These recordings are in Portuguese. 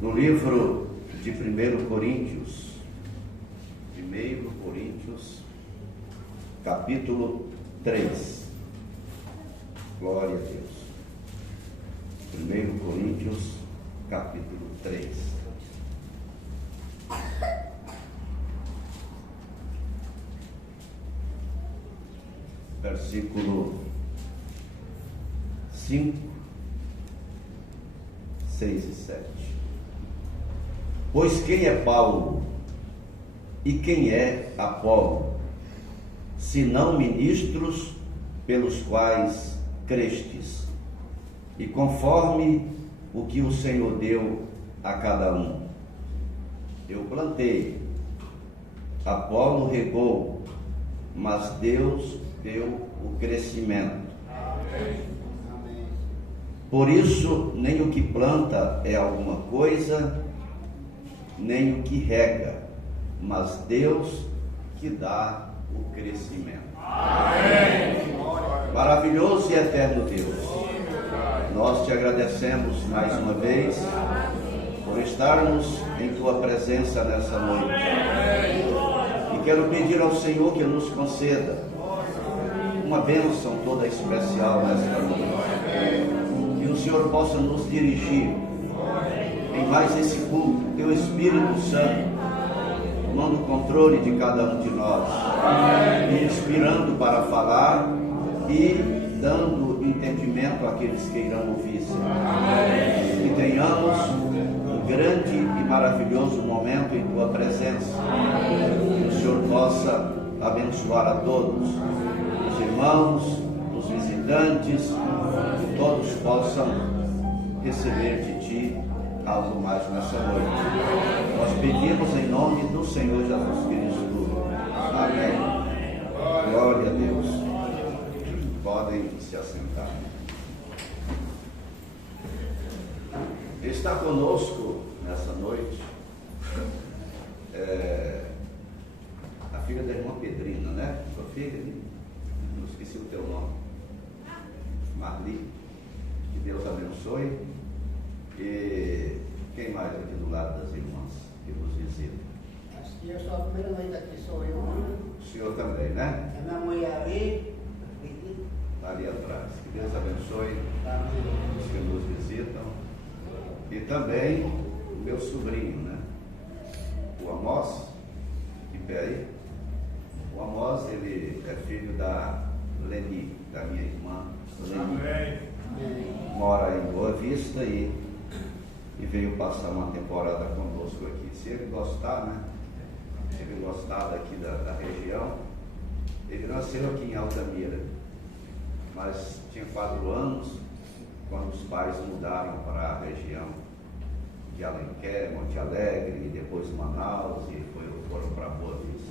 no livro de 1 Coríntios, capítulo 3. Glória a Deus. 1 Coríntios, capítulo 3. Versículo 5, 6 e 7. Pois quem é Paulo e quem é Apolo, senão ministros pelos quais crestes, e conforme o que o Senhor deu a cada um. Eu plantei, Apolo regou, mas Deus deu o crescimento. Por isso, nem o que planta é alguma coisa, nem o que rega, mas Deus que dá o crescimento. Amém. Maravilhoso e eterno Deus, nós te agradecemos mais uma vez por estarmos em tua presença nessa noite. E quero pedir ao Senhor que nos conceda uma bênção toda especial nesta noite. Que o Senhor possa nos dirigir em mais esse culto, teu Espírito Santo tomando o controle de cada um de nós, me inspirando para falar e dando entendimento àqueles que irão ouvir, Senhor. Que tenhamos um grande e maravilhoso momento em tua presença. Que o Senhor possa abençoar a todos, os irmãos, os visitantes, que todos possam receber de ti algo mais nessa noite. Nós pedimos em nome do Senhor Jesus Cristo. Amém. Glória a Deus. Podem se assentar. Está conosco nessa noite a filha da irmã Pedrina, né? Sua filha, não esqueci o teu nome. Marli. Que Deus abençoe. E quem mais aqui do lado das irmãs que nos visitam? Acho que eu sou a primeira noite aqui, sou eu. O senhor também, né? A minha mãe é ali. Ali atrás. Que Deus abençoe os que nos visitam. E também o meu sobrinho, né? O Amós, de pé aí. O Amós, ele é filho da Leni, da minha irmã Leni. Mora em Boa Vista e veio passar uma temporada conosco aqui. Se ele gostar, né? Se ele gostar daqui da região, ele nasceu aqui em Altamira, mas tinha 4 anos quando os pais mudaram para a região de Alenquer, Monte Alegre, e depois Manaus, e foram para Boa Vista.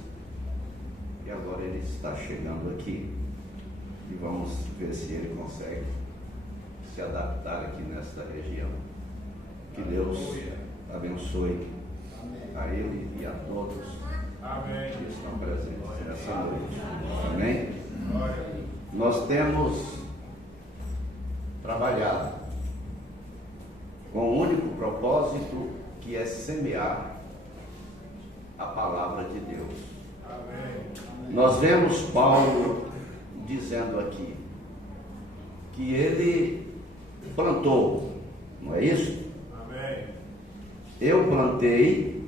E agora ele está chegando aqui e vamos ver se ele consegue se adaptar aqui nesta região. Que Deus abençoe a ele e a todos que estão presentes nessa noite. Amém? Nós temos trabalhado com o único propósito, que é semear a palavra de Deus. Nós vemos Paulo dizendo aqui que ele plantou, não é isso? Amém. Eu plantei,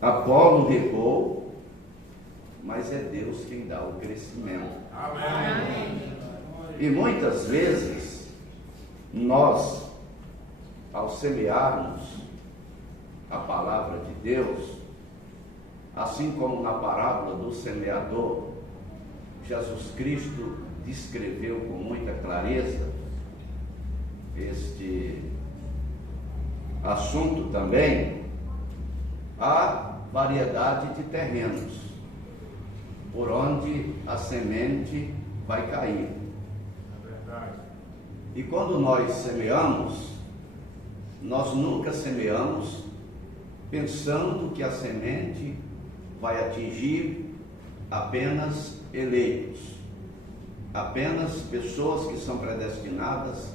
Apolo regou, mas é Deus quem dá o crescimento. Amém. E muitas vezes nós, ao semearmos a palavra de Deus, assim como na parábola do semeador, Jesus Cristo descreveu com muita clareza este assunto também, há variedade de terrenos por onde a semente vai cair. É verdade. E quando nós semeamos, nós nunca semeamos pensando que a semente vai atingir apenas eleitos, apenas pessoas que são predestinadas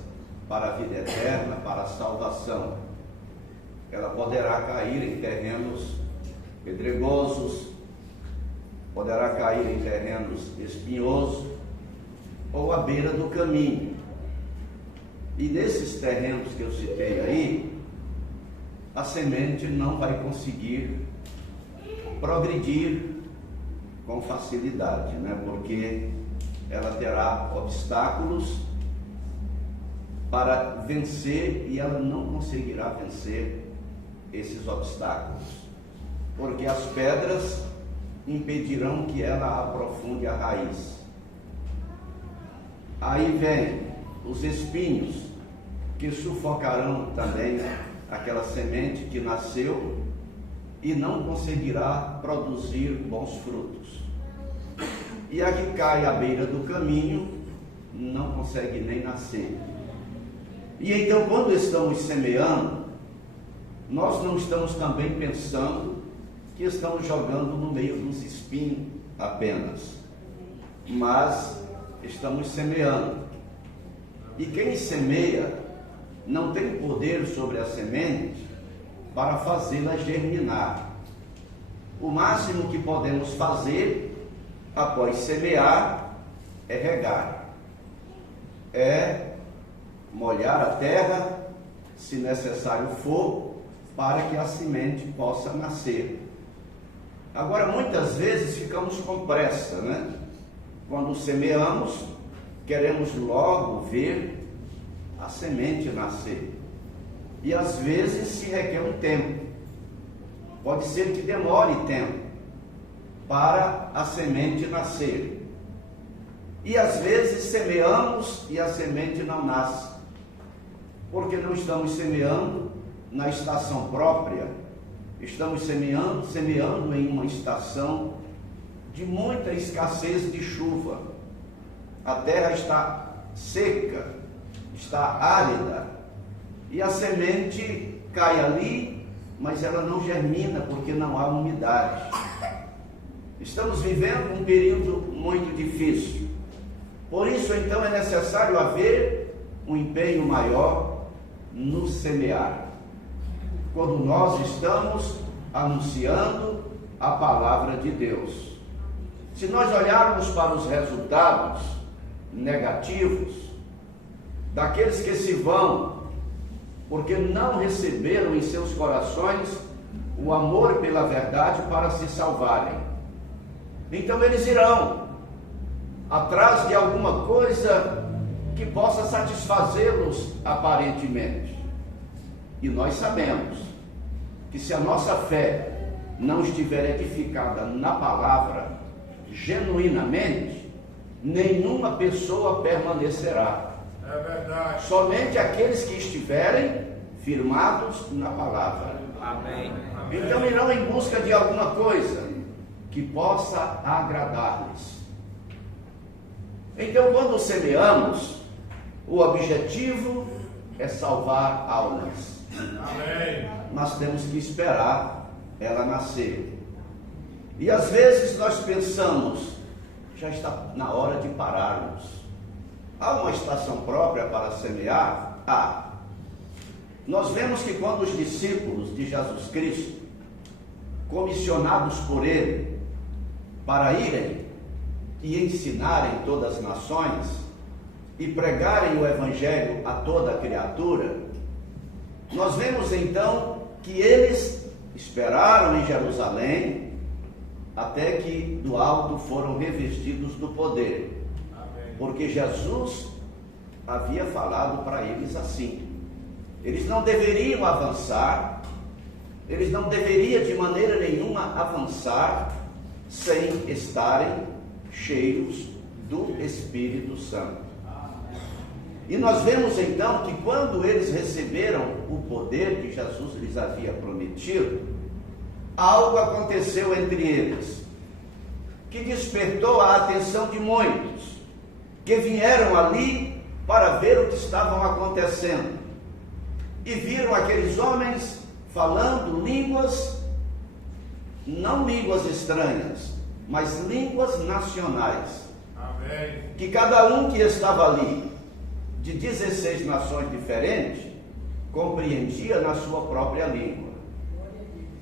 para a vida eterna, para a salvação. Ela poderá cair em terrenos pedregosos, poderá cair em terrenos espinhosos ou à beira do caminho. E nesses terrenos que eu citei aí, a semente não vai conseguir progredir com facilidade, né? Porque ela terá obstáculos para vencer e ela não conseguirá vencer esses obstáculos, porque as pedras impedirão que ela aprofunde a raiz. Aí vem os espinhos, que sufocarão também aquela semente que nasceu e não conseguirá produzir bons frutos. E a que cai à beira do caminho não consegue nem nascer. E então, quando estamos semeando, nós não estamos também pensando que estamos jogando no meio dos espinhos apenas, mas estamos semeando. E quem semeia não tem poder sobre a semente para fazê-la germinar. O máximo que podemos fazer após semear é regar, é molhar a terra, se necessário for, para que a semente possa nascer. Agora, muitas vezes ficamos com pressa, né? Quando semeamos, queremos logo ver a semente nascer. E às vezes se requer um tempo. Pode ser que demore tempo para a semente nascer. E às vezes semeamos e a semente não nasce, porque não estamos semeando na estação própria, estamos semeando em uma estação de muita escassez de chuva. A terra está seca, está árida, e a semente cai ali, mas ela não germina porque não há umidade. Estamos vivendo um período muito difícil. Por isso, então, é necessário haver um empenho maior no semear, quando nós estamos anunciando a palavra de Deus. Se nós olharmos para os resultados negativos daqueles que se vão porque não receberam em seus corações o amor pela verdade para se salvarem, então eles irão atrás de alguma coisa que possa satisfazê-los aparentemente. E nós sabemos que se a nossa fé não estiver edificada na palavra genuinamente, nenhuma pessoa permanecerá. É verdade. Somente aqueles que estiverem firmados na palavra. Amém. Então irão em busca de alguma coisa que possa agradar-lhes. Então, quando semeamos, o objetivo é salvar almas. Amém. Mas temos que esperar ela nascer. E às vezes nós pensamos, já está na hora de pararmos. Há uma estação própria para semear? Há. Nós vemos que quando os discípulos de Jesus Cristo, comissionados por Ele para irem e ensinarem todas as nações e pregarem o Evangelho a toda a criatura, nós vemos então que eles esperaram em Jerusalém até que do alto foram revestidos do poder. Amém. Porque Jesus havia falado para eles assim: eles não deveriam avançar, eles não deveriam de maneira nenhuma avançar sem estarem cheios do Espírito Santo. E nós vemos então que quando eles receberam o poder que Jesus lhes havia prometido, algo aconteceu entre eles, que despertou a atenção de muitos, que vieram ali para ver o que estavam acontecendo, e viram aqueles homens falando línguas, não línguas estranhas, mas línguas nacionais. Amém. Que cada um que estava ali de 16 nações diferentes compreendia na sua própria língua.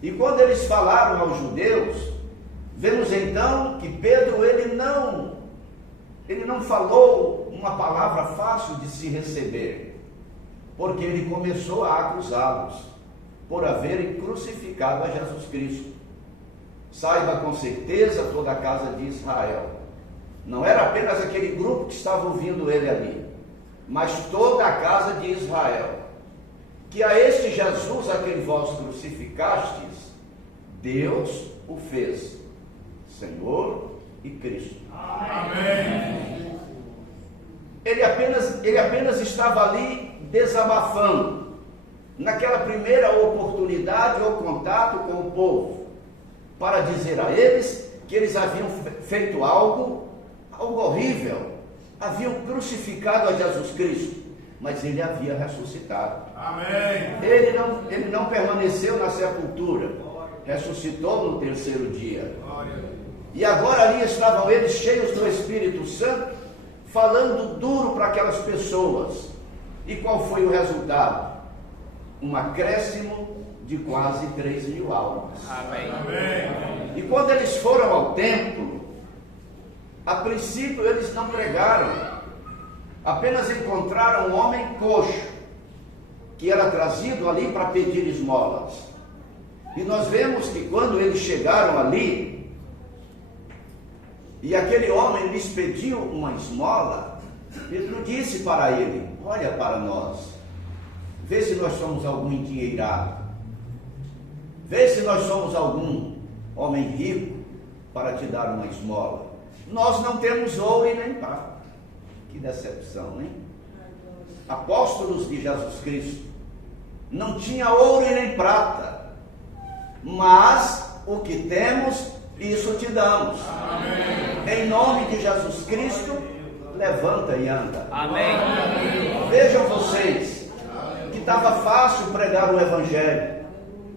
E quando eles falaram aos judeus, vemos então que Pedro ele não falou uma palavra fácil de se receber, porque ele começou a acusá-los por haverem crucificado a Jesus Cristo. Saiba com certeza toda a casa de Israel, não era apenas aquele grupo que estava ouvindo ele ali, mas toda a casa de Israel, que a este Jesus a quem vós crucificastes, Deus o fez Senhor e Cristo. Amém. Ele apenas estava ali desabafando, naquela primeira oportunidade ou contato com o povo, para dizer a eles que eles haviam feito algo horrível, haviam crucificado a Jesus Cristo, mas ele havia ressuscitado. Amém. Ele não permaneceu na sepultura, ressuscitou no terceiro dia. E agora ali estavam eles cheios do Espírito Santo, falando duro para aquelas pessoas. E qual foi o resultado? Um acréscimo de quase 3.000 almas. Amém. Amém. E quando eles foram ao templo, a princípio eles não pregaram, apenas encontraram um homem coxo, que era trazido ali para pedir esmolas. E nós vemos que quando eles chegaram ali, e aquele homem lhes pediu uma esmola, Pedro disse para ele: olha para nós, vê se nós somos algum endinheirado, vê se nós somos algum homem rico para te dar uma esmola. Nós não temos ouro e nem prata. Que decepção, hein? Apóstolos de Jesus Cristo, não tinha ouro e nem prata, mas o que temos, isso te damos. Amém. Em nome de Jesus Cristo, levanta e anda. Amém. Vejam vocês que estava fácil pregar o Evangelho,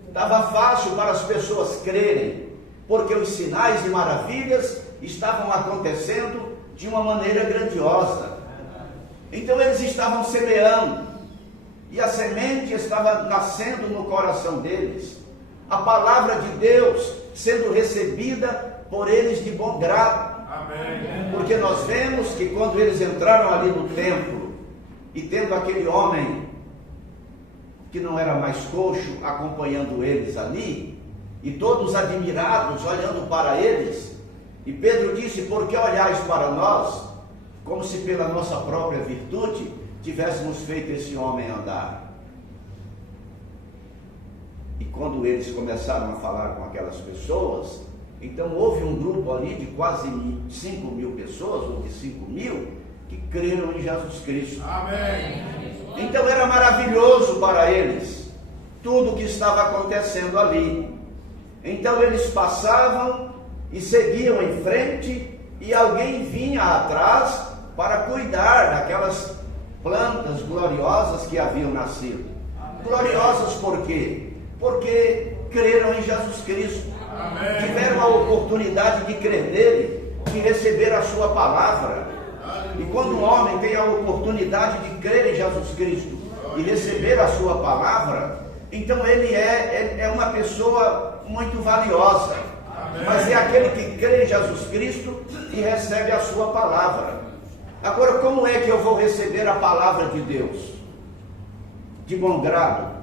estava fácil para as pessoas crerem, porque os sinais e maravilhas estavam acontecendo de uma maneira grandiosa. Então eles estavam semeando, e a semente estava nascendo no coração deles, a palavra de Deus sendo recebida por eles de bom grado. Amém. Porque nós vemos que quando eles entraram ali no templo, e tendo aquele homem que não era mais coxo acompanhando eles ali, e todos admirados olhando para eles, e Pedro disse: por que olhais para nós, como se pela nossa própria virtude tivéssemos feito esse homem andar? E quando eles começaram a falar com aquelas pessoas, então houve um grupo ali de quase 5.000 pessoas, ou de 5.000, que creram em Jesus Cristo. Amém. Então era maravilhoso para eles tudo o que estava acontecendo ali. Então eles passavam e seguiam em frente, e alguém vinha atrás para cuidar daquelas plantas gloriosas que haviam nascido. Gloriosas por quê? Porque creram em Jesus Cristo. Amém. Tiveram a oportunidade de crer nele, de receber a sua palavra. E quando um homem tem a oportunidade de crer em Jesus Cristo e receber a sua palavra, então ele é uma pessoa muito valiosa. Amém. Mas é aquele que crê em Jesus Cristo e recebe a sua palavra. Agora, como é que eu vou receber a palavra de Deus? De bom grado.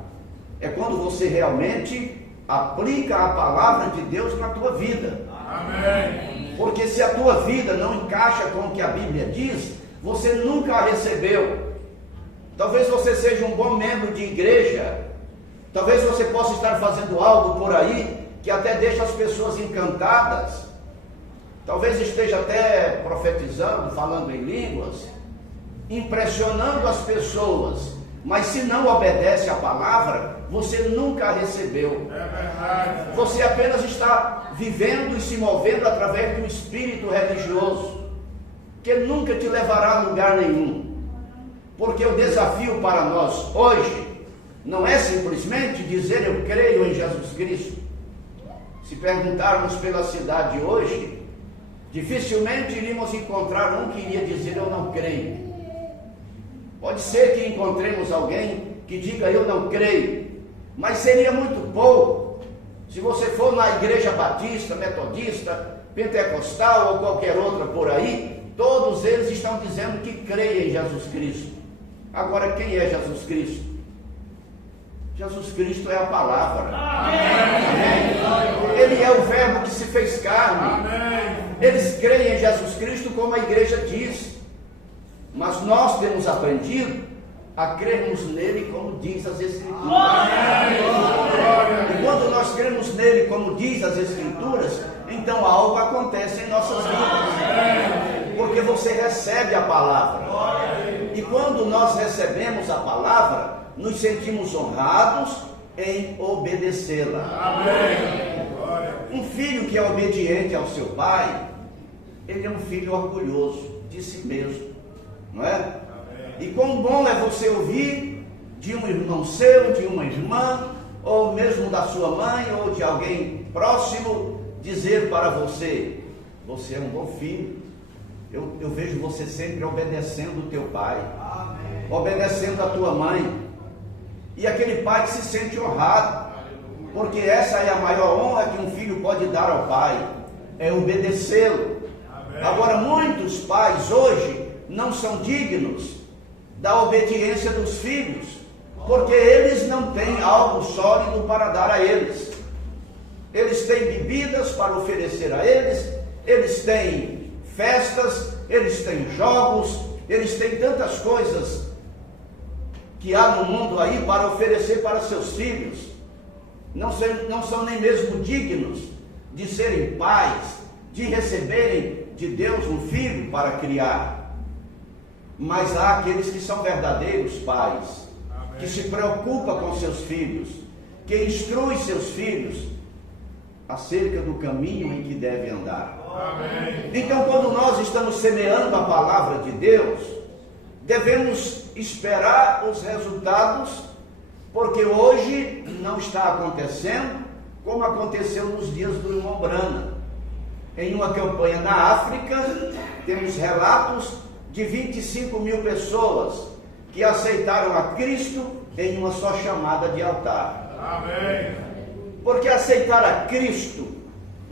É quando você realmente aplica a palavra de Deus na tua vida. Amém. Porque se a tua vida não encaixa com o que a Bíblia diz, você nunca a recebeu. Talvez você seja um bom membro de igreja, talvez você possa estar fazendo algo por aí que até deixa as pessoas encantadas, talvez esteja até profetizando, falando em línguas, impressionando as pessoas, mas se não obedece à palavra, você nunca a recebeu. É verdade. Você apenas está vivendo e se movendo através de um espírito religioso, que nunca te levará a lugar nenhum. Porque o desafio para nós hoje não é simplesmente dizer eu creio em Jesus Cristo. Se perguntarmos pela cidade hoje, dificilmente iríamos encontrar um que iria dizer eu não creio. Pode ser que encontremos alguém que diga eu não creio, mas seria muito pouco. Se você for na igreja batista, metodista, pentecostal ou qualquer outra por aí, todos eles estão dizendo que creem em Jesus Cristo. Agora, quem é Jesus Cristo? Jesus Cristo é a palavra. Amém. Ele é o verbo que se fez carne. Amém. Eles creem em Jesus Cristo como a igreja diz. Mas nós temos aprendido a crermos nele como diz as Escrituras. E quando nós cremos nele como diz as Escrituras, então algo acontece em nossas vidas. Porque você recebe a palavra. E quando nós recebemos a palavra, nos sentimos honrados em obedecê-la. Um filho que é obediente ao seu pai, ele é um filho orgulhoso de si mesmo, não é? E quão bom é você ouvir de um irmão seu, de uma irmã, ou mesmo da sua mãe, ou de alguém próximo, dizer para você: você é um bom filho, eu vejo você sempre obedecendo o teu pai, obedecendo a tua mãe. E aquele pai que se sente honrado, porque essa é a maior honra que um filho pode dar ao pai, é obedecê-lo. Agora, muitos pais hoje não são dignos da obediência dos filhos, porque eles não têm algo sólido para dar a eles. Eles têm bebidas para oferecer a eles, eles têm festas, eles têm jogos, eles têm tantas coisas que há no mundo aí para oferecer para seus filhos. Não são nem mesmo dignos de serem pais, de receberem de Deus um filho para criar. Mas há aqueles que são verdadeiros pais, amém, que se preocupam com seus filhos, que instruem seus filhos acerca do caminho em que devem andar. Amém. Então, quando nós estamos semeando a palavra de Deus, devemos esperar os resultados, porque hoje não está acontecendo como aconteceu nos dias do irmão Brana. Em uma campanha na África, temos relatos de 25 mil pessoas que aceitaram a Cristo em uma só chamada de altar. Amém. Porque aceitar a Cristo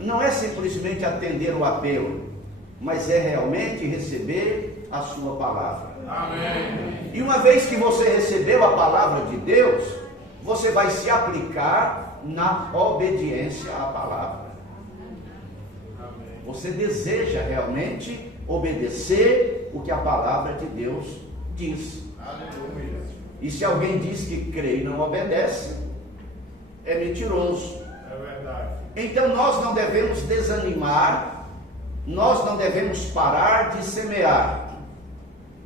não é simplesmente atender o apelo, mas é realmente receber a sua palavra. Amém. E uma vez que você recebeu a palavra de Deus, você vai se aplicar na obediência à palavra. Amém. Você deseja realmente obedecer o que a palavra de Deus diz. Aleluia. E se alguém diz que crê e não obedece, é mentiroso. É verdade. Então nós não devemos desanimar, nós não devemos parar de semear.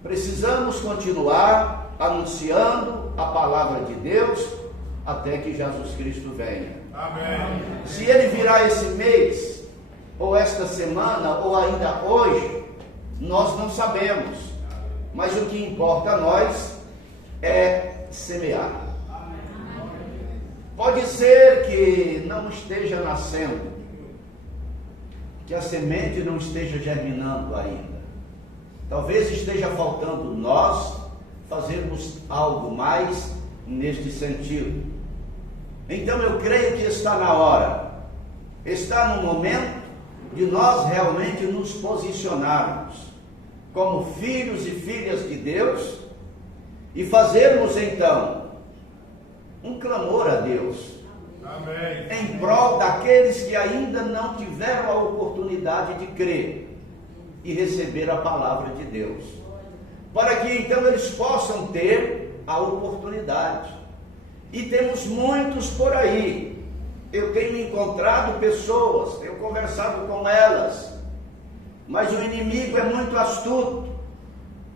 Precisamos continuar anunciando a palavra de Deus até que Jesus Cristo venha. Amém. Se ele virá esse mês, ou esta semana, ou ainda hoje, nós não sabemos. Mas o que importa a nós é semear. Pode ser que não esteja nascendo, que a semente não esteja germinando ainda. Talvez esteja faltando nós fazermos algo mais neste sentido. Então eu creio que está na hora, está no momento de nós realmente nos posicionarmos como filhos e filhas de Deus e fazermos então um clamor a Deus. Amém. Em prol daqueles que ainda não tiveram a oportunidade de crer e receber a palavra de Deus, para que então eles possam ter a oportunidade. E temos muitos por aí. Eu tenho encontrado pessoas, tenho conversado com elas, mas o inimigo é muito astuto.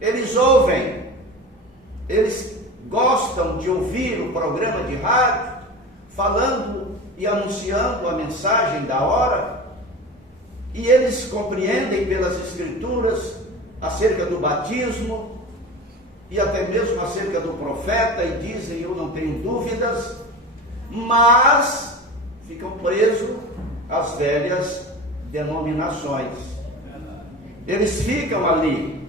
Eles ouvem, eles gostam de ouvir o programa de rádio falando e anunciando a mensagem da hora, e eles compreendem pelas Escrituras acerca do batismo e até mesmo acerca do profeta e dizem: eu não tenho dúvidas, mas ficam presos às velhas denominações. Eles ficam ali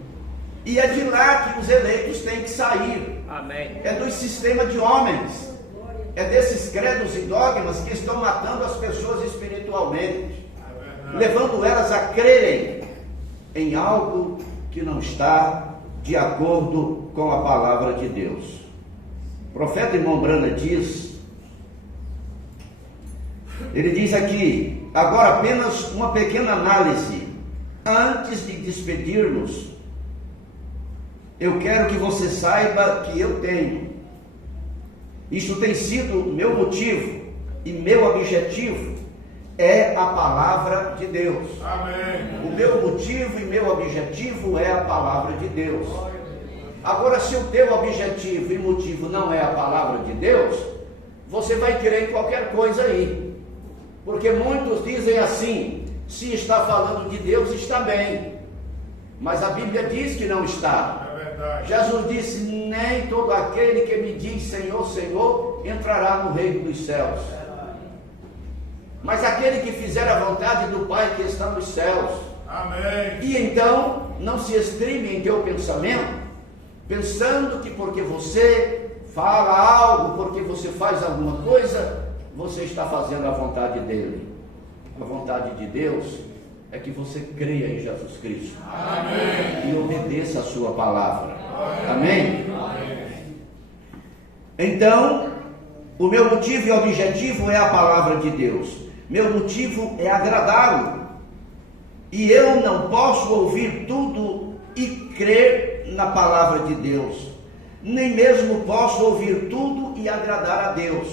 E é de lá que os eleitos têm que sair. Amém. É do sistema de homens. É desses credos e dogmas que estão matando as pessoas espiritualmente, levando elas a crerem em algo que não está de acordo com a palavra de Deus. O profeta irmão Brana diz, ele diz aqui, agora apenas uma pequena análise. Antes de despedir-nos, eu quero que você saiba que eu tenho. Isso tem sido meu motivo e meu objetivo é a palavra de Deus. Amém. O meu motivo e meu objetivo é a palavra de Deus. Agora, se o teu objetivo e motivo não é a palavra de Deus, você vai crer em qualquer coisa aí. Porque muitos dizem assim, se está falando de Deus, está bem. Mas a Bíblia diz que não está. É verdade. Jesus disse, nem todo aquele que me diz Senhor, Senhor, entrará no reino dos céus. Mas aquele que fizer a vontade do Pai que está nos céus. Amém. E então, não se extreme em teu pensamento, pensando que porque você fala algo, porque você faz alguma coisa, você está fazendo a vontade dele. A vontade de Deus é que você creia em Jesus Cristo. Amém. E obedeça a sua palavra. Amém? Então, o meu motivo e objetivo é a palavra de Deus. Meu motivo é agradá-lo. E eu não posso ouvir tudo e crer na palavra de Deus. Nem mesmo posso ouvir tudo e agradar a Deus.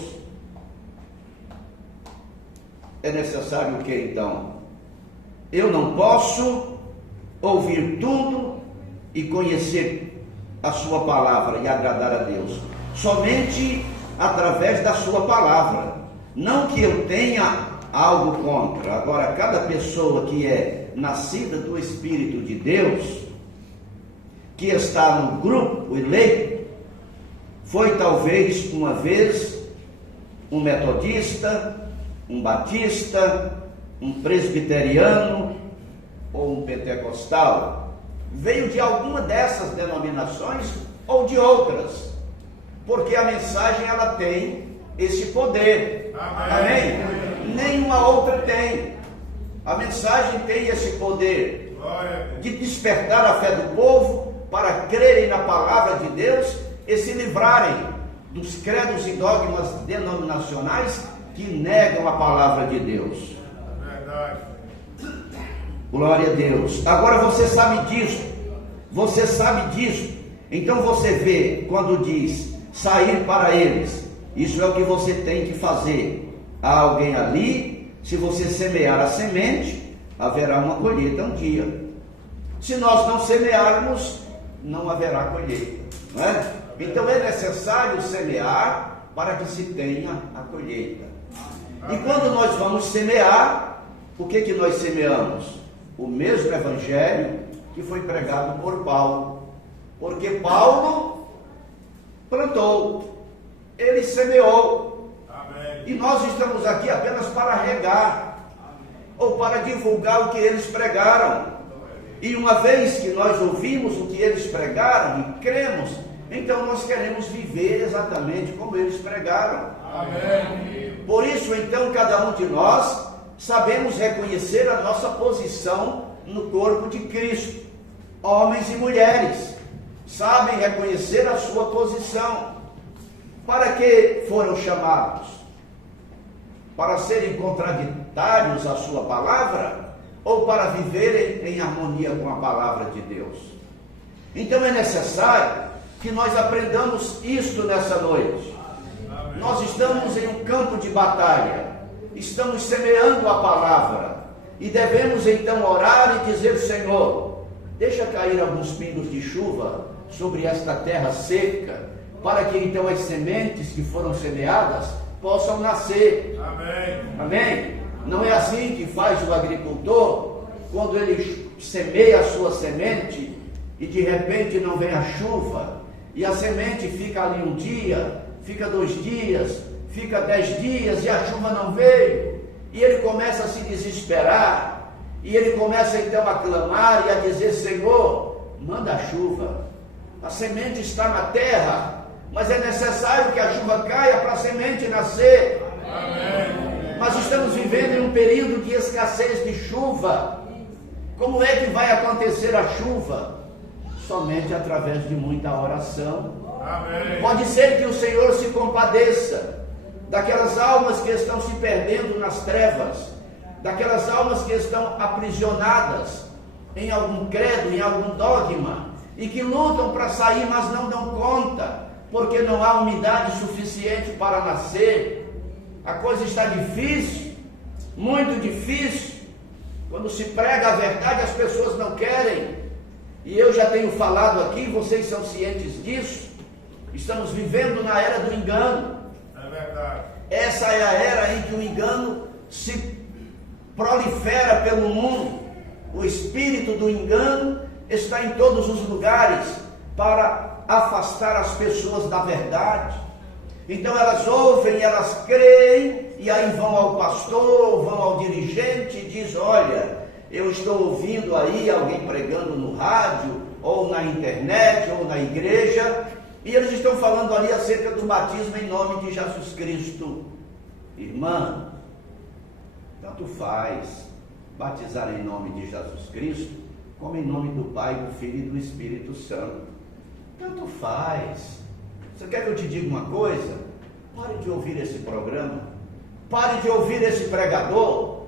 É necessário o que então? Eu não posso ouvir tudo e conhecer a sua palavra e agradar a Deus. Somente através da sua palavra. Não que eu tenha algo contra. Agora, cada pessoa que é nascida do Espírito de Deus, que está no grupo eleito, foi talvez uma vez um metodista, um batista, um presbiteriano ou um pentecostal. Veio de alguma dessas denominações ou de outras, porque a mensagem ela tem esse poder. Amém? Nenhuma outra tem. A mensagem tem esse poder de despertar a fé do povo para crerem na palavra de Deus e se livrarem dos credos e dogmas denominacionais que negam a palavra de Deus. Verdade. Glória a Deus. Agora você sabe disso. Você sabe disso. Então você vê quando diz sair para eles. Isso é o que você tem que fazer. Há alguém ali. Se você semear a semente, haverá uma colheita um dia. Se nós não semearmos, não haverá colheita. Não é? Então é necessário semear para que se tenha a colheita. E quando nós vamos semear, o que nós semeamos? O mesmo evangelho que foi pregado por Paulo. Porque Paulo plantou, ele semeou. Amém. E nós estamos aqui apenas para regar, ou para divulgar o que eles pregaram. E uma vez que nós ouvimos o que eles pregaram e cremos, então nós queremos viver exatamente como eles pregaram. Amém. Por isso, então, cada um de nós sabemos reconhecer a nossa posição no corpo de Cristo. Homens e mulheres sabem reconhecer a sua posição. Para que foram chamados? Para serem contraditários à sua palavra? Ou para viverem em harmonia com a palavra de Deus? Então é necessário que nós aprendamos isto nessa noite. Amém. Nós estamos em um campo de batalha, estamos semeando a palavra, e devemos então orar e dizer: Senhor, deixa cair alguns pingos de chuva sobre esta terra seca, para que então as sementes que foram semeadas possam nascer. Amém. Amém? Não é assim que faz o agricultor, quando ele semeia a sua semente, e de repente não vem a chuva, e a semente fica ali um dia, fica 2 dias, fica 10 dias, e a chuva não veio, e ele começa a se desesperar, e ele começa então a clamar e a dizer: Senhor, manda a chuva. A semente está na terra, mas é necessário que a chuva caia para a semente nascer. Amém. Mas estamos vivendo em um período de escassez de chuva. Como é que vai acontecer a chuva? Somente através de muita oração. Amém. Pode ser que o Senhor se compadeça daquelas almas que estão se perdendo nas trevas, daquelas almas que estão aprisionadas em algum credo, em algum dogma, e que lutam para sair, mas não dão conta, porque não há umidade suficiente para nascer. A coisa está difícil, muito difícil. Quando se prega a verdade, as pessoas não querem. E eu já tenho falado aqui, vocês são cientes disso. Estamos vivendo na era do engano. É verdade. Essa é a era em que o engano se prolifera pelo mundo. O espírito do engano está em todos os lugares para afastar as pessoas da verdade. Então elas ouvem, elas creem, e aí vão ao pastor, vão ao dirigente e diz: olha, eu estou ouvindo aí alguém pregando no rádio, ou na internet, ou na igreja, e eles estão falando ali acerca do batismo em nome de Jesus Cristo. Irmã, tanto faz batizar em nome de Jesus Cristo, como em nome do Pai, do Filho e do Espírito Santo. Tanto faz. Você quer que eu te diga uma coisa? Pare de ouvir esse programa. Pare de ouvir esse pregador.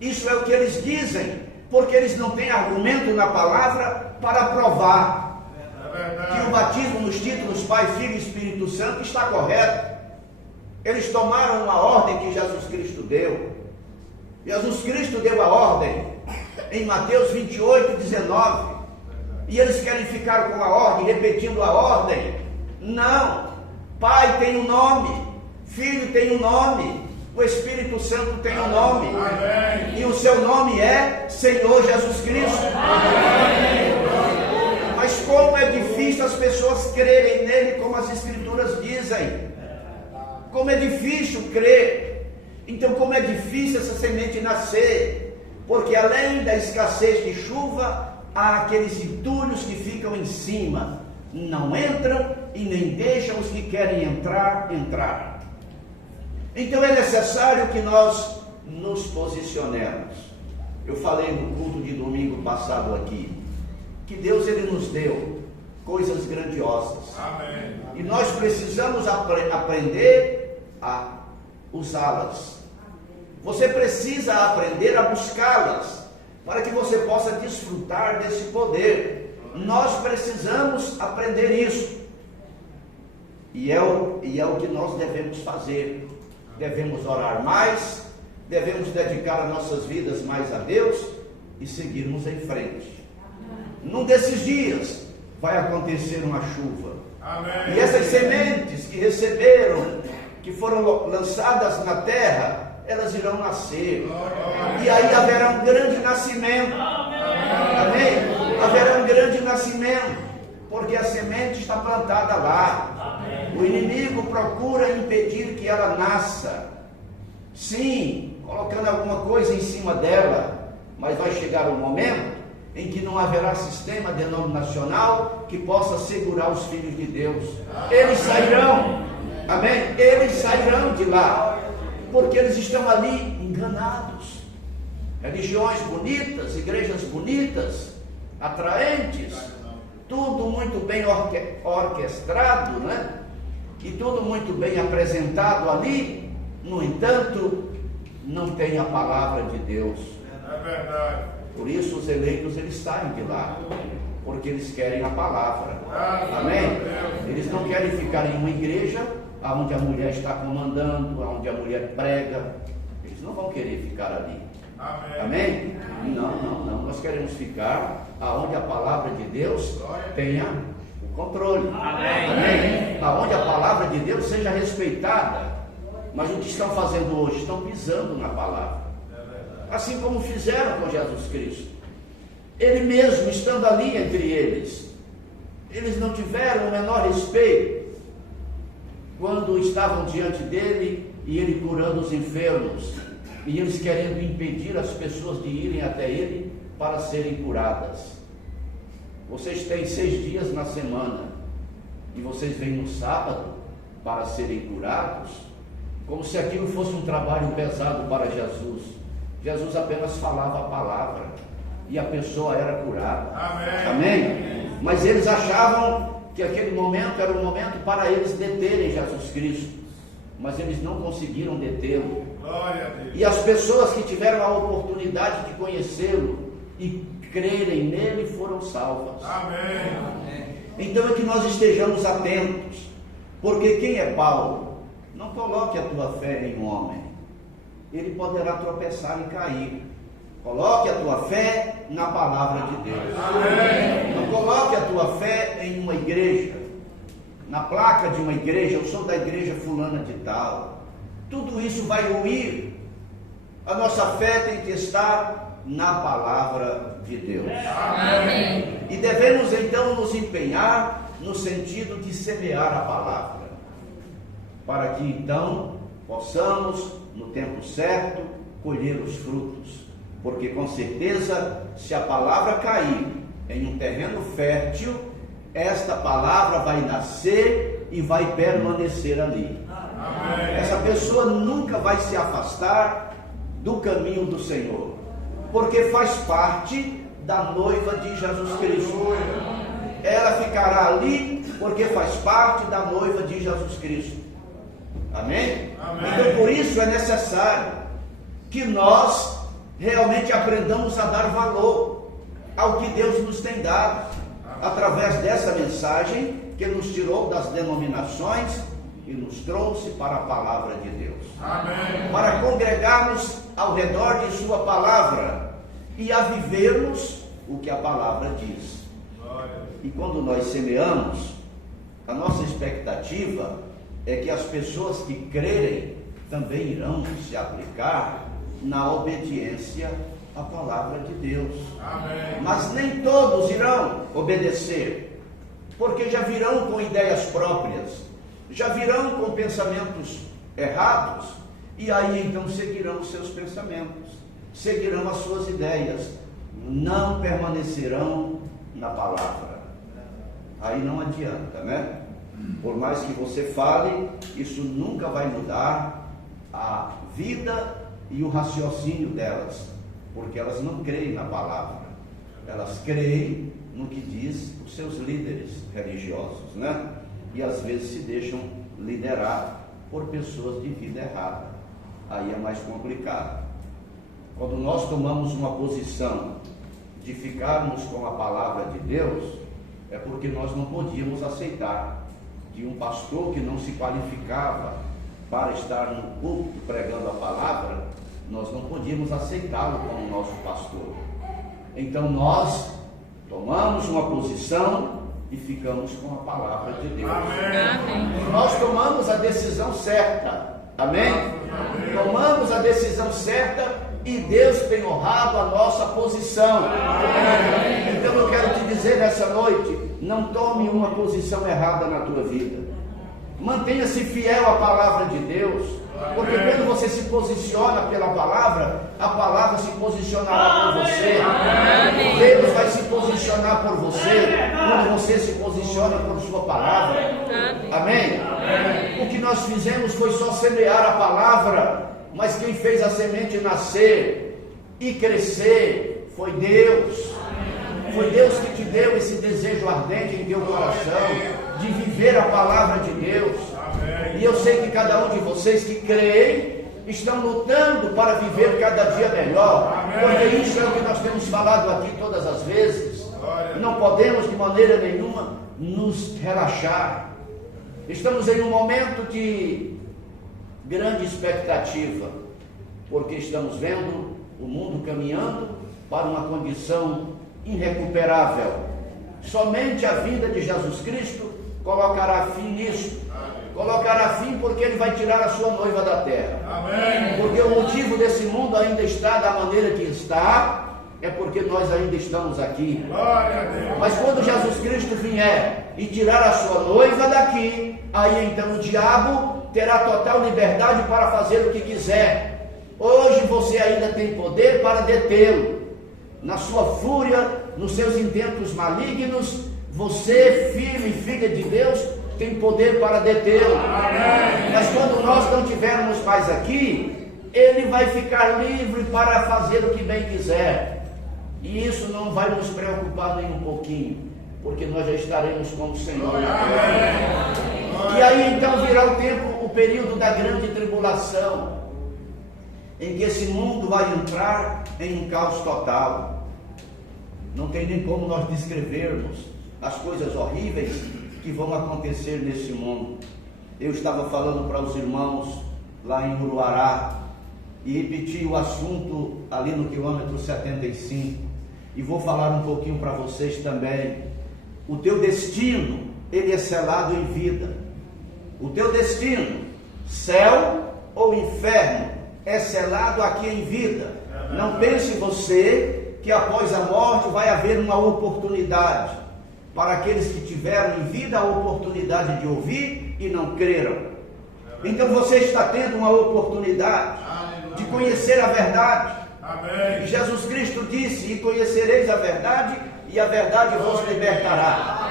Isso é o que eles dizem, porque eles não têm argumento na palavra para provar que o batismo nos títulos Pai, Filho e Espírito Santo está correto. Eles tomaram uma ordem que Jesus Cristo deu. Jesus Cristo deu a ordem em Mateus 28, 19. E eles querem ficar com a ordem, repetindo a ordem. Não. Pai tem um nome, Filho tem um nome, o Espírito Santo tem um nome. Amém. E o seu nome é Senhor Jesus Cristo. Amém. Mas como é difícil as pessoas crerem nele, como as Escrituras dizem. Como é difícil crer. Então como é difícil essa semente nascer. Porque além da escassez de chuva, há aqueles entulhos que ficam em cima. Não entram e nem deixam os que querem entrar. Então é necessário que nós nos posicionemos. Eu falei no culto de domingo passado aqui, que Deus ele nos deu coisas grandiosas. Amém. E nós precisamos aprender a usá-las. Você precisa aprender a buscá-las, para que você possa desfrutar desse poder. Nós precisamos aprender isso. E é o que nós devemos fazer. Devemos orar mais, devemos dedicar as nossas vidas mais a Deus e seguirmos em frente. Num desses dias vai acontecer uma chuva. Amém. E essas sementes que receberam, que foram lançadas na terra, elas irão nascer. E aí haverá um grande nascimento. Amém? Haverá um grande nascimento, porque a semente está plantada lá. O inimigo procura impedir que ela nasça. Sim, colocando alguma coisa em cima dela, mas vai chegar um momento em que não haverá sistema denominacional que possa segurar os filhos de Deus. Eles sairão, amém? Eles sairão de lá, porque eles estão ali enganados. Religiões bonitas, igrejas bonitas, atraentes, tudo muito bem orquestrado, né? E tudo muito bem apresentado ali. No entanto, não tem a palavra de Deus. É verdade. Por isso os eleitos eles saem de lá, porque eles querem a palavra. Amém? Eles não querem ficar em uma igreja onde a mulher está comandando, onde a mulher prega. Eles não vão querer ficar ali. Amém? Não. Nós queremos ficar aonde a palavra de Deus tenha o controle. Amém? Aonde a palavra de Deus seja respeitada. Mas o que estão fazendo hoje? Estão pisando na palavra. Assim como fizeram com Jesus Cristo. Ele mesmo, estando ali entre eles, eles não tiveram o menor respeito quando estavam diante dele e ele curando os enfermos, e eles querendo impedir as pessoas de irem até ele para serem curadas. Vocês têm 6 dias na semana e vocês vêm no sábado para serem curados, como se aquilo fosse um trabalho pesado para Jesus. Jesus apenas falava a palavra e a pessoa era curada. Amém. Amém? Mas eles achavam que aquele momento era um momento para eles deterem Jesus Cristo, mas eles não conseguiram detê-lo. Glória a Deus. E as pessoas que tiveram a oportunidade de conhecê-lo e crerem nele foram salvas. Amém. Então é que nós estejamos atentos, porque quem é Paulo? Não coloque a tua fé em um homem, ele poderá tropeçar e cair. Coloque a tua fé na palavra de Deus. Amém. Não coloque a tua fé em uma igreja, na placa de uma igreja. Eu sou da igreja fulana de tal. Tudo isso vai ruir. A nossa fé tem que estar na palavra de Deus. Amém. E devemos então nos empenhar no sentido de semear a palavra, para que então possamos, no tempo certo, colher os frutos. Porque com certeza, se a palavra cair em um terreno fértil, esta palavra vai nascer e vai permanecer ali. Amém. Essa pessoa nunca vai se afastar do caminho do Senhor, porque faz parte da noiva de Jesus Cristo. Ela ficará ali porque faz parte da noiva de Jesus Cristo. Amém? Amém. Então por isso é necessário que nós realmente aprendamos a dar valor ao que Deus nos tem dado, através dessa mensagem que nos tirou das denominações e nos trouxe para a palavra de Deus. Amém. Para congregarmos ao redor de sua palavra e a vivermos o que a palavra diz. Glória. E quando nós semeamos, a nossa expectativa é que as pessoas que crerem também irão se aplicar na obediência à palavra de Deus. Amém. Mas nem todos irão obedecer, porque já virão com ideias próprias, já virão com pensamentos errados, e aí então seguirão os seus pensamentos, seguirão as suas ideias, não permanecerão na palavra. Aí não adianta, né? Por mais que você fale, isso nunca vai mudar a vida e o raciocínio delas, porque elas não creem na palavra, elas creem no que diz os seus líderes religiosos, né? E às vezes se deixam liderar por pessoas de vida errada. Aí é mais complicado. Quando nós tomamos uma posição de ficarmos com a palavra de Deus, é porque nós não podíamos aceitar que um pastor que não se qualificava para estar no púlpito pregando a palavra, nós não podíamos aceitá-lo como nosso pastor. Então nós tomamos uma posição e ficamos com a palavra de Deus. Amém. Nós tomamos a decisão certa. Amém? Tomamos a decisão certa e Deus tem honrado a nossa posição. Então eu quero te dizer nessa noite, não tome uma posição errada na tua vida. Mantenha-se fiel à palavra de Deus, porque quando você se posiciona pela palavra, a palavra se posicionará por você. Deus vai se posicionar por você quando você se posiciona por sua palavra. Amém? O que nós fizemos foi só semear a palavra, mas quem fez a semente nascer e crescer foi Deus. Foi Deus que te deu esse desejo ardente em teu coração de viver a palavra de Deus. Amém. E eu sei que cada um de vocês que creem estão lutando para viver cada dia melhor. Porque isso é o que nós temos falado aqui todas as vezes. Não podemos de maneira nenhuma nos relaxar. Estamos em um momento de grande expectativa, porque estamos vendo o mundo caminhando para uma condição irrecuperável. Somente a vinda de Jesus Cristo colocará fim nisso. Colocará fim porque Ele vai tirar a sua noiva da terra. Amém. Porque o motivo desse mundo ainda está da maneira que está, é porque nós ainda estamos aqui. Glória a Deus. Mas quando Jesus Cristo vier e tirar a sua noiva daqui, aí então o diabo terá total liberdade para fazer o que quiser. Hoje você ainda tem poder para detê-lo. Na sua fúria, nos seus intentos malignos, você, filho e filha de Deus, tem poder para detê-lo. Mas quando nós não tivermos mais aqui, ele vai ficar livre para fazer o que bem quiser. E isso não vai nos preocupar nem um pouquinho, porque nós já estaremos com o Senhor. E aí então virá o tempo, o período da grande tribulação, em que esse mundo vai entrar em um caos total. Não tem nem como nós descrevermos as coisas horríveis que vão acontecer nesse mundo. Eu estava falando para os irmãos lá em Uruará e repeti o assunto ali no quilômetro 75, e vou falar um pouquinho para vocês também. O teu destino, ele é selado em vida. O teu destino, céu ou inferno, é selado aqui em vida. Não pense você que após a morte vai haver uma oportunidade. Para aqueles que tiveram em vida a oportunidade de ouvir e não creram. Então você está tendo uma oportunidade de conhecer a verdade. Amém. Jesus Cristo disse: e conhecereis a verdade, e a verdade vos libertará.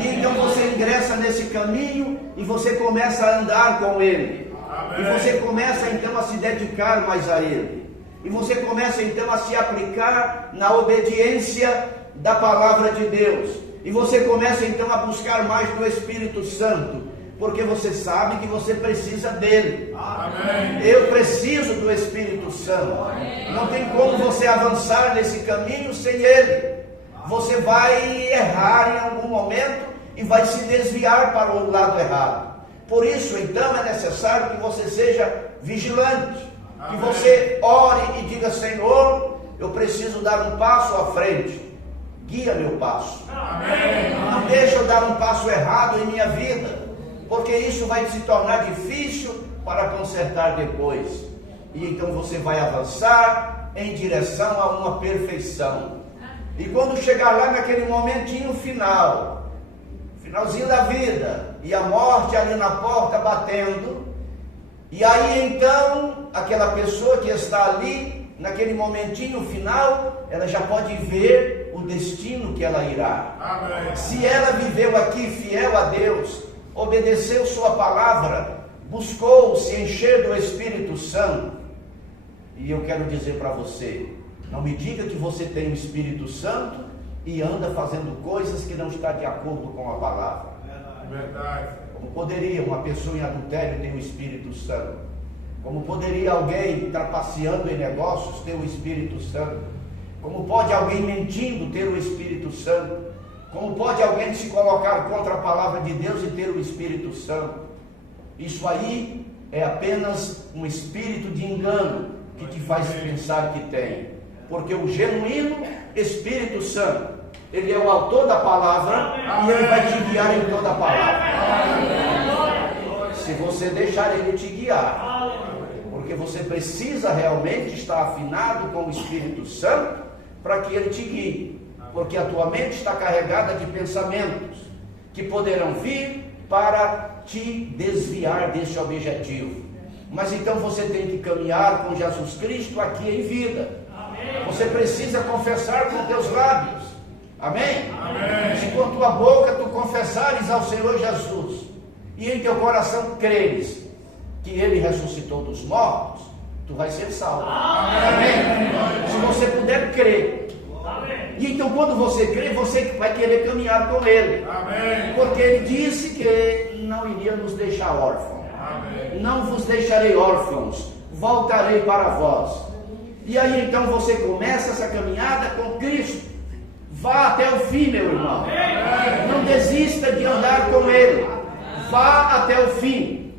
E então você ingressa nesse caminho e você começa a andar com Ele. E você começa então a se dedicar mais a Ele. E você começa então a se aplicar na obediência da palavra de Deus. E você começa então a buscar mais do Espírito Santo, porque você sabe que você precisa dele. Amém. Eu preciso do Espírito Santo. Não tem como você avançar nesse caminho sem ele. Você vai errar em algum momento e vai se desviar para o lado errado. Por isso então é necessário que você seja vigilante, que você ore e diga: Senhor, eu preciso dar um passo à frente. Guia meu passo. Amém. Não deixa eu dar um passo errado em minha vida, porque isso vai se tornar difícil para consertar depois. E então você vai avançar em direção a uma perfeição. E quando chegar lá naquele momentinho final, finalzinho da vida, e a morte ali na porta batendo, e aí então aquela pessoa que está ali naquele momentinho final, ela já pode ver o destino que ela irá. Amém. Se ela viveu aqui fiel a Deus, obedeceu sua palavra, buscou se encher do Espírito Santo, e eu quero dizer para você, não me diga que você tem o Espírito Santo e anda fazendo coisas que não está de acordo com a palavra. Verdade. Como poderia uma pessoa em adultério ter o Espírito Santo? Como poderia alguém trapaceando em negócios ter o Espírito Santo? Como pode alguém mentindo ter o Espírito Santo? Como pode alguém se colocar contra a palavra de Deus e ter o Espírito Santo? Isso aí é apenas um espírito de engano que te faz pensar que tem. Porque o genuíno Espírito Santo, ele é o autor da palavra e ele vai te guiar em toda a palavra. Se você deixar ele te guiar, porque você precisa realmente estar afinado com o Espírito Santo para que ele te guie, porque a tua mente está carregada de pensamentos que poderão vir para te desviar desse objetivo. Mas então você tem que caminhar com Jesus Cristo aqui em vida. Você precisa confessar com teus lábios. Amém? Amém. Se com tua boca tu confessares ao Senhor Jesus e em teu coração creres que Ele ressuscitou dos mortos, tu vais ser salvo. Amém? Se você puder crer. E então quando você crê, você vai querer caminhar com Ele. Amém. Porque Ele disse que não iria nos deixar órfãos. Amém. Não vos deixarei órfãos, voltarei para vós. E aí então você começa essa caminhada com Cristo. Vá até o fim, meu irmão. Não desista de andar com Ele. Vá até o fim.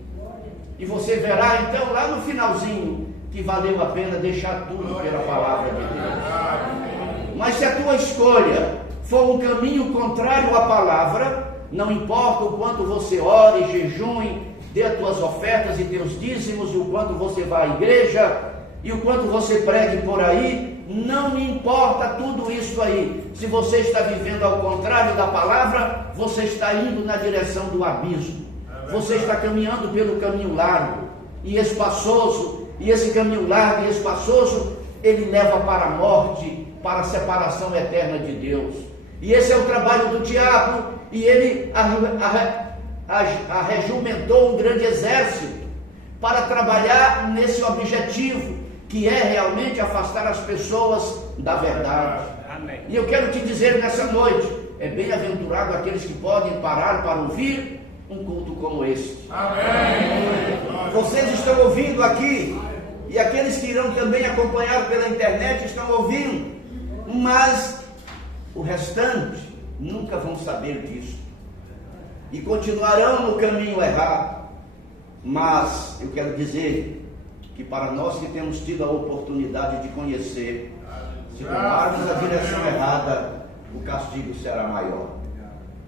E você verá então lá no finalzinho que valeu a pena deixar tudo pela palavra de Deus. Mas se a tua escolha for um caminho contrário à palavra, não importa o quanto você ore, jejue, dê as tuas ofertas e teus dízimos, e o quanto você vá à igreja, e o quanto você pregue por aí, não me importa tudo isso aí. Se você está vivendo ao contrário da palavra, você está indo na direção do abismo. Você está caminhando pelo caminho largo e espaçoso, e esse caminho largo e espaçoso, ele leva para a morte, para a separação eterna de Deus. E esse é o trabalho do diabo, e ele arregimentou um grande exército para trabalhar nesse objetivo, que é realmente afastar as pessoas da verdade. Amém. E eu quero te dizer nessa noite, é bem-aventurado aqueles que podem parar para ouvir um culto como este. Amém. Vocês estão ouvindo aqui, e aqueles que irão também acompanhar pela internet estão ouvindo, mas o restante nunca vão saber disso e continuarão no caminho errado. Mas eu quero dizer que para nós que temos tido a oportunidade de conhecer, se tomarmos a direção errada, o castigo será maior.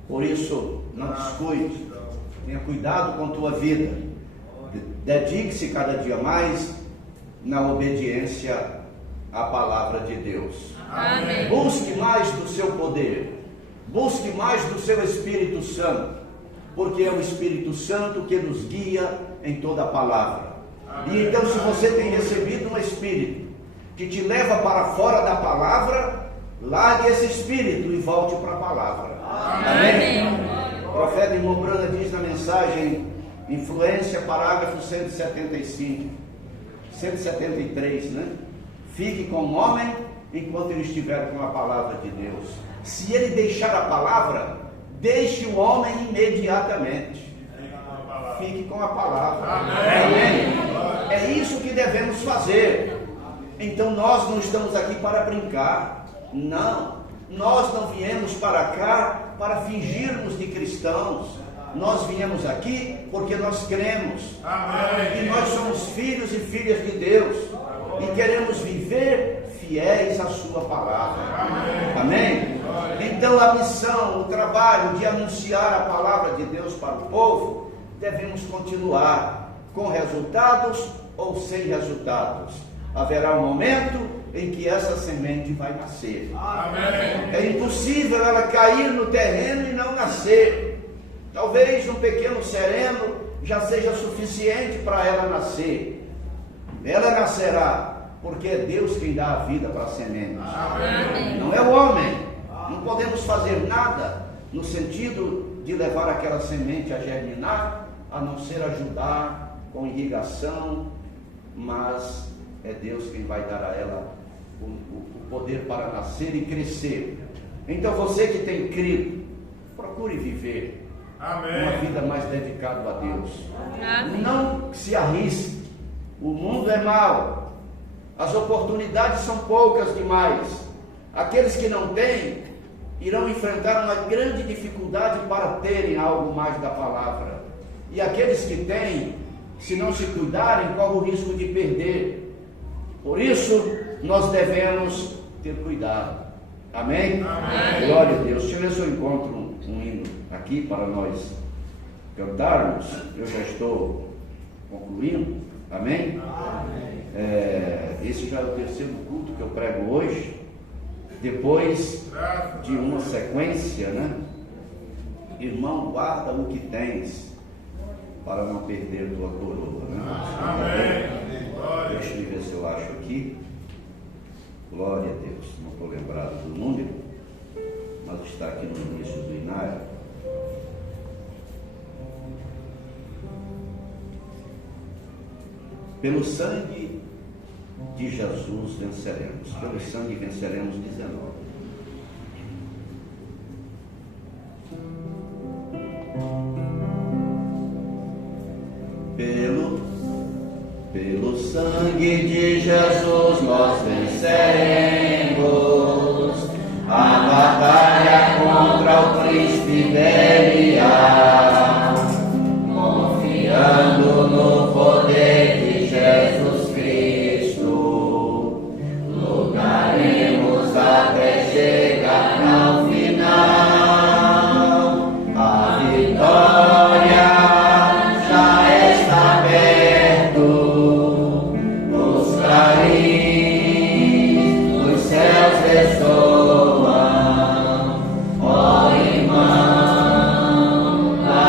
Por isso, não descuide, tenha cuidado com tua vida, dedique-se cada dia mais na obediência à palavra de Deus. Amém. Busque mais do seu poder, busque mais do seu Espírito Santo, porque é o Espírito Santo que nos guia em toda a palavra. E então, se você tem recebido um Espírito que te leva para fora da palavra, largue esse Espírito e volte para a palavra. Amém? O profeta irmão Brana diz na mensagem Influência, parágrafo 173, né? Fique com o homem enquanto ele estiver com a palavra de Deus. Se ele deixar a palavra, deixe o homem imediatamente. Fique com a palavra. Amém. É isso que devemos fazer. Então nós não estamos aqui para brincar. Não. Nós não viemos para cá para fingirmos de cristãos. Nós viemos aqui porque nós cremos. Amém. E nós somos filhos e filhas de Deus. E queremos viver fiéis à sua palavra. Amém? Então a missão, o trabalho de anunciar a palavra de Deus para o povo, devemos continuar, com resultados ou sem resultados. Haverá um momento em que essa semente vai nascer. Amém. É impossível ela cair no terreno e não nascer. Talvez um pequeno sereno já seja suficiente para ela nascer. Ela nascerá, porque é Deus quem dá a vida para a semente. Amém. Não é o homem. Não podemos fazer nada no sentido de levar aquela semente a germinar, a não ser ajudar com irrigação, mas é Deus quem vai dar a ela o poder para nascer e crescer. Então você que tem crido, procure viver uma vida mais dedicada a Deus. Amém. Não se arrisque. O mundo é mau, as oportunidades são poucas demais. Aqueles que não têm irão enfrentar uma grande dificuldade para terem algo mais da palavra. E aqueles que têm, se não se cuidarem, correm o risco de perder. Por isso, nós devemos ter cuidado. Amém? Amém. Glória a Deus. Deixa eu ver se eu encontro um hino aqui para nós cantarmos. Eu já estou concluindo. Amém? Esse já é o terceiro culto que eu prego hoje. Depois de uma sequência, né? Irmão, guarda o que tens para não perder tua coroa, né? Amém. Glória. Deixa eu ver se eu acho aqui. Glória a Deus. Não estou lembrado do número, mas está aqui no início do inário. Pelo sangue de Jesus venceremos. Pelo sangue venceremos 19. Pelo sangue de Jesus nós venceremos a batalha contra o príncipe Belial, confiando no poder de Jesus Cristo, lutaremos até chegar ao final. A vitória já está perto, os clarins dos céus ressoam, ó irmão, a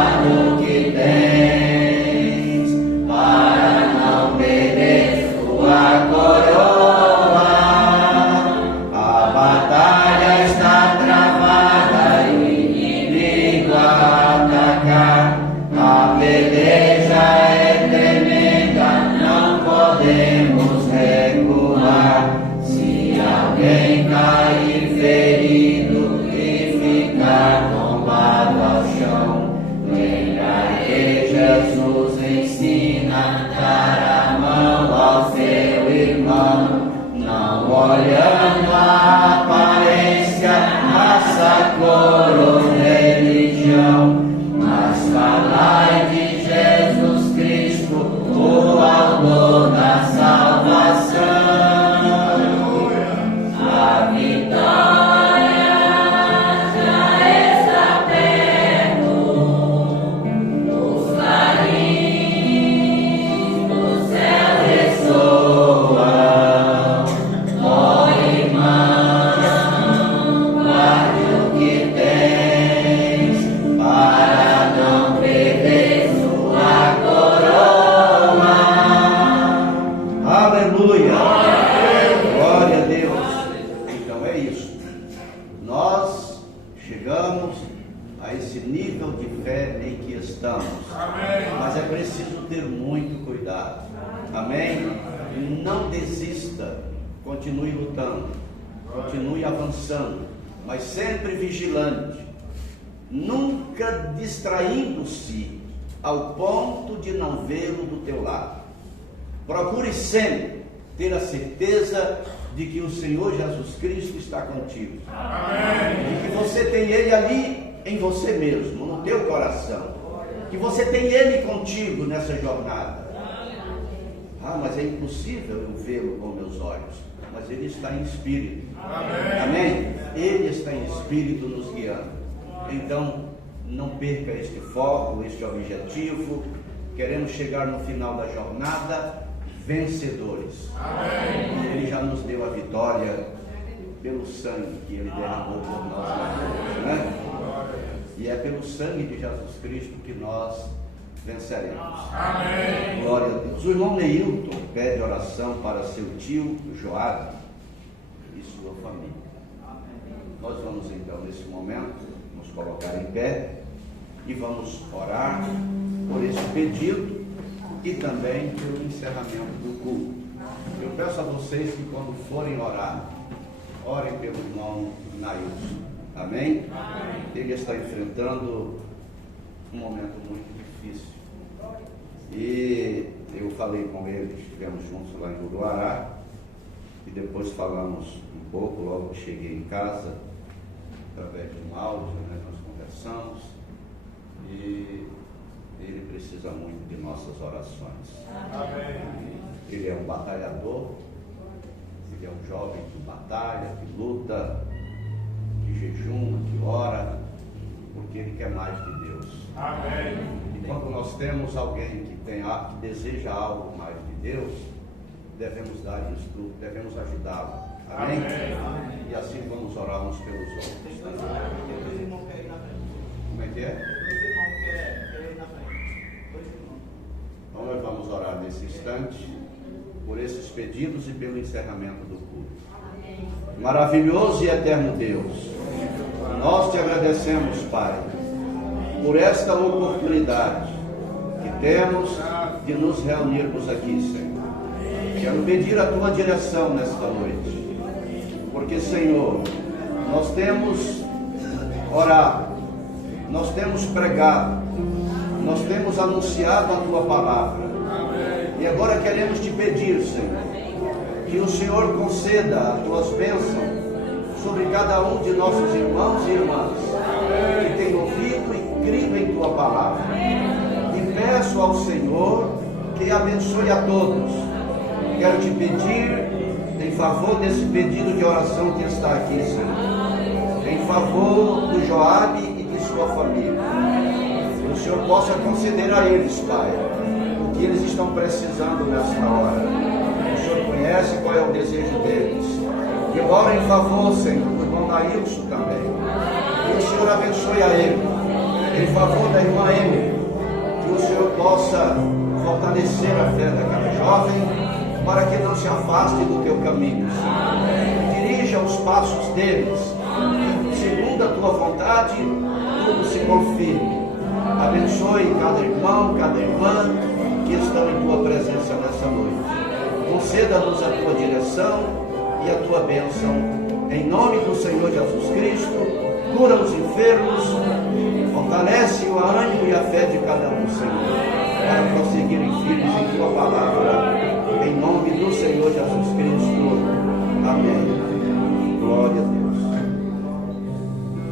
Jesus ensina, dar a mão ao seu irmão, não olhando a aparência, raça, cor ou religião, mas falai de Jesus Cristo, o autor da salvação. A vitória já está perto, os clarins do céu ressoam. Ó irmão, guarde o que tens, para não perder sua coroa. Aleluia! Glória a Deus! Então é isso. Nós chegamos a esse nível de fé em que estamos. Mas é preciso ter muito cuidado. Amém? Não desista. Continue lutando. Continue avançando. Mas sempre vigilante. Nunca distraindo-se ao ponto de não vê-lo do teu lado. Procure sempre ter a certeza de que o Senhor Jesus Cristo está contigo. E que você tem Ele ali em você mesmo, no teu coração. Que você tem Ele contigo nessa jornada. Ah, mas é impossível eu vê-lo com meus olhos. Mas Ele está em espírito. Amém? Ele está em espírito nos guiando. Então, não perca este foco, este objetivo. Queremos chegar no final da jornada vencedores. E Ele já nos deu a vitória pelo sangue que Ele derramou por nós na cruz, né? E é pelo sangue de Jesus Cristo que nós venceremos. Amém. Glória a Deus. O irmão Neilton pede oração para seu tio Joab e sua família. Nós vamos então nesse momento nos colocar em pé e vamos orar por esse pedido e também pelo encerramento do culto. Eu peço a vocês que quando forem orar, orem pelo irmão Nailson. Amém? Ele está enfrentando um momento muito difícil. E eu falei com ele, estivemos juntos lá em Uruará, e depois falamos um pouco, logo que cheguei em casa, através de um áudio, né, nós conversamos, e ele precisa muito de nossas orações. Amém. Ele é um batalhador, ele é um jovem que batalha, que luta, que jejuma, que ora, porque ele quer mais de Deus. Amém. E quando nós temos alguém que deseja algo mais de Deus, devemos dar isso, devemos ajudá-lo. Amém? Amém? E assim vamos orar uns pelos outros. Como é que é? Então nós vamos orar nesse instante por esses pedidos e pelo encerramento do culto. Maravilhoso e eterno Deus, nós te agradecemos, Pai, por esta oportunidade que temos de nos reunirmos aqui, Senhor. Quero pedir a tua direção nesta noite, porque, Senhor, nós temos orado, nós temos pregado, nós temos anunciado a tua palavra, e agora queremos te pedir, Senhor, que o Senhor conceda as tuas bênçãos sobre cada um de nossos irmãos e irmãs que tem ouvido e crido em tua palavra. E peço ao Senhor que abençoe a todos. Quero te pedir em favor desse pedido de oração que está aqui, Senhor, em favor do Joab e de sua família. Que o Senhor possa conceder a eles, Pai, o que eles estão precisando nesta hora. O Senhor conhece qual é o desejo deles. E ora em favor, Senhor, do irmão Nailson também. Que o Senhor abençoe a ele. Em favor da irmã Emily, que o Senhor possa fortalecer a fé daquela jovem, para que não se afaste do teu caminho, Senhor. Dirija os passos deles, e segundo a tua vontade, tudo se confirme. Abençoe cada irmão, cada irmã que estão em tua presença nessa noite. Conceda-nos a tua direção e a tua bênção, em nome do Senhor Jesus Cristo. Cura os enfermos, fortalece o ânimo e a a fé de cada um, Senhor, para prosseguirem firmes em tua palavra.